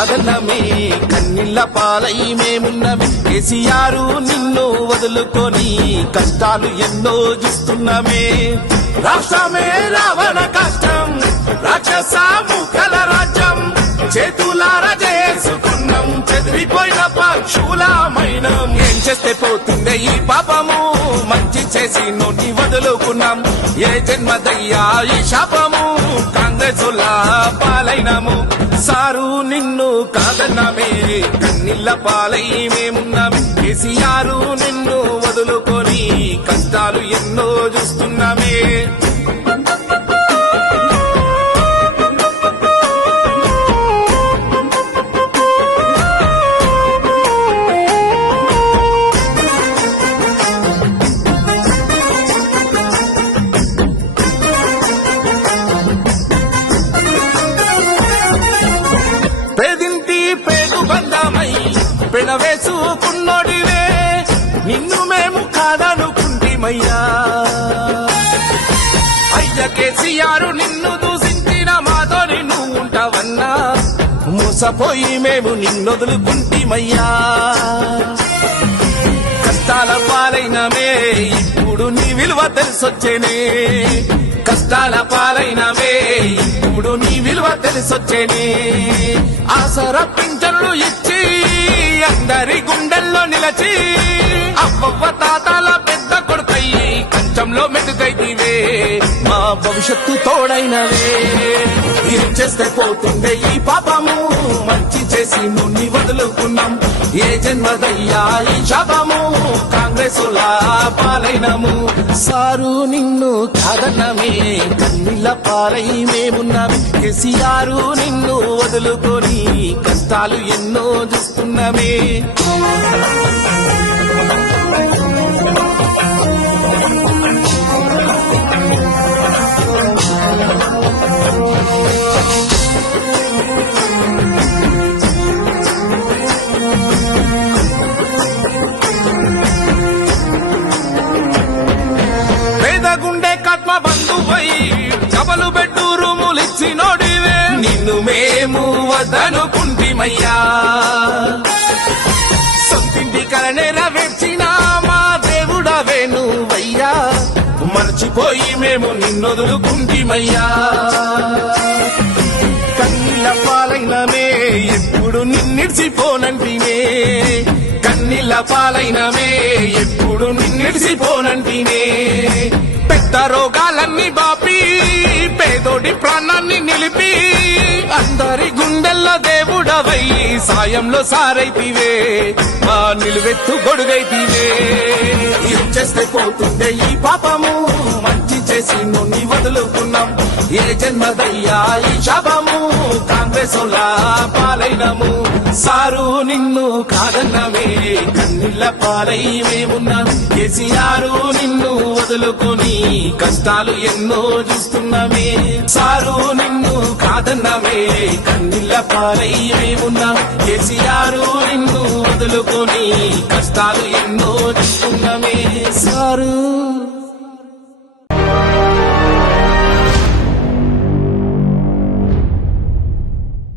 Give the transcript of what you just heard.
కాదన్నమే కన్నీళ్ల పాలై మేమున్నమే కేసీఆర్ నిన్ను వదులుకొని కష్టాలు ఎన్నో చూస్తున్నామే రాష్ట్రమే రావణ కష్టం రాక్షస ముఖల రాజ్యం చేతులార చేసుకున్నాం చెదిరిపోయిన పక్షులమైనం ఏం చేస్తే పోతుందే ఈ పాపము మంచి చేసి నోటి వదులుకున్నాం ఏ జన్మదయ్యా ఈ శాపము కాంగ్రెస్ పాలైనము సారు నిన్ను కాదన్నామే కన్నీళ్ల పాలై మేమున్నామే కేసీఆర్ నిన్ను వదులుకొని కష్టాలు ఎన్నో చూస్తున్నామే పెనవేసుకున్నోడివే నిన్ను మేము కాదనుకుంటిమయ్యా అయ్య కేసీఆర్ నిన్ను దూషించిన మాతో నువ్వు ఉంటావన్నా మోసపోయి మేము నిన్నొదులుకుంటిమయ్యా కష్టాల పాలైనమే ఇప్పుడు నీ విలువ తెలిసొచ్చేనే కష్టాల పాలైనవే ఇప్పుడు నీ విలువ తెలిసొచ్చేనే ఆసర పింఛన్లు ఇచ్చి అందరి గుండెల్లో నిలచి అవ్వ తాతాల పెద్ద కొడుకయ్యి కంచంలో మెతుకైతివే మా భవిష్యత్తు తోడైనవే ఏం చేస్తే పోతుండే ఈ పాపము మంచి చేసి నువ్వు వదులుకున్నాం ఏ జన్మదయ్యా ఈ శాపము కాంగ్రెస్ పాలైనము సారు నిన్ను కాదన్నమే కన్నీళ్ల పాలై మేమున్నాం కేసీఆర్ నిన్ను వదులుకొని కష్టాలు ఎన్నో చూస్తున్నామే గుండె కట్మ బంధువై డబలు బెడ్డు రూములిచ్చినోడివే నిన్ను మేము వదనుకుంటిమయ్యా సొంతింటి కలనే నెరవేర్చిన మా దేవుడవే నువ్వయ్యా మర్చిపోయి మేము నిన్నొదులుకుంటిమయ్యా కన్నీళ్ల పాలైనమే ఎప్పుడు నిన్నిడిసిపోనంటినే కన్నీళ్ల పాలైనమే ఎప్పుడు నిన్నిడిసిపోనంటినే పెద్ద రోగాలన్నీ బాపి పేదోడి ప్రాణాన్ని నిలిపి అందరి గుండెల్లో దేవుడవై సాయంలో సారైతివే మా నిలువెత్తు గొడుగైతివే ఏం చేస్తే పోతుండే ఈ పాపము మంచి చేసి నువ్వు వదులుకున్నాం ఏ జన్మదయ్యా ఈ శాపము కాంగ్రెస్ పాలైనము సారు నిన్ను కాదన్నమే కన్నీళ్ల పాలై మేమున్నాం కేసీఆర్ నిన్ను వదులుకొని కష్టాలు ఎన్నో చూస్తున్నామే సారు నిన్ను కాదన్నమే కన్నీళ్ల పాలై మేమున్నాం కేసీఆర్ నిన్ను వదులుకొని కష్టాలు ఎన్నో చూస్తున్నామే సారు